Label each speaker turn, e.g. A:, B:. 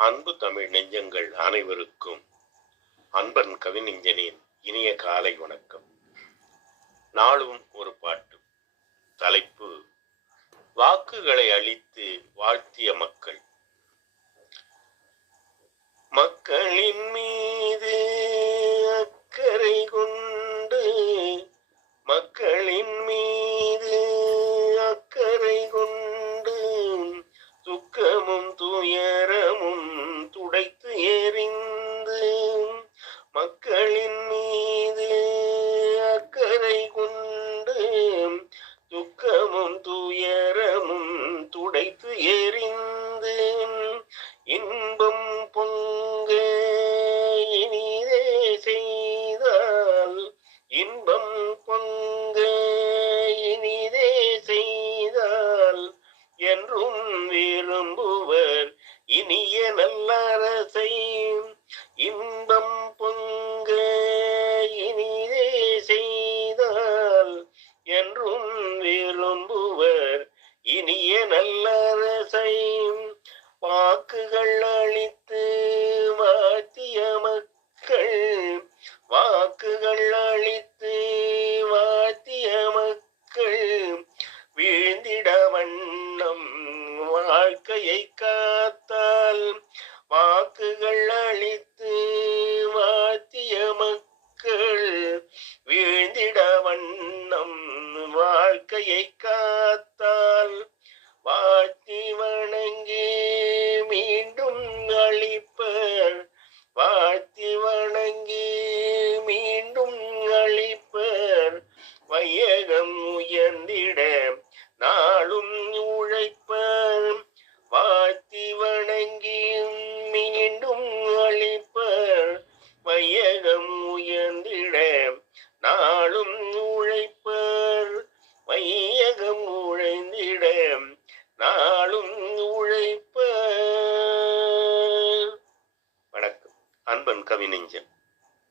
A: அன்பு தமிழ் நெஞ்சங்கள் அனைவருக்கும் அன்பன் கவிநெஞ்சனின் இனிய காலை வணக்கம். நாளும் ஒரு பாட்டு. தலைப்பு வாக்குகளை அளித்து வாழ்த்திய மக்கள். எரிந்து இன்பம் பொங்க இனிதே செய்தால் இன்பம் பொங்க இனிதே செய்தால் என்றும் விரும்புவர் இனிய நல்லரசை. இன்பம் பொங்க இனிதே செய்தால் என்றும் விரும்புவர் இனிய நல்லரசை வாக்குகள் அளித்து மாற்றிய மக்கள் வாக்குகள் அளித்து மாற்றிய மக்கள் வீழ்ந்திட வண்ணம் வாழ்க்கையை காத்தால் வாக்குகள் அளித்து மாற்றிய மக்கள் வீழ்ந்திட வண்ணம் வாழ்க்கையை காத்தால் வாத்தி வணங்கி மீண்டும் அளிப்பர். வாழ்த்தி வணங்கி மீண்டும் அளிப்பர். வையகம் உயர்ந்திட நாளும் உழைப்பர். வாழ்த்தி வணங்கி மீண்டும் அளிப்பர். வையகம் உயர்ந்திட நாளும் உழைப்பர் வணக்கம் அன்பன் கவிநெஞ்சன்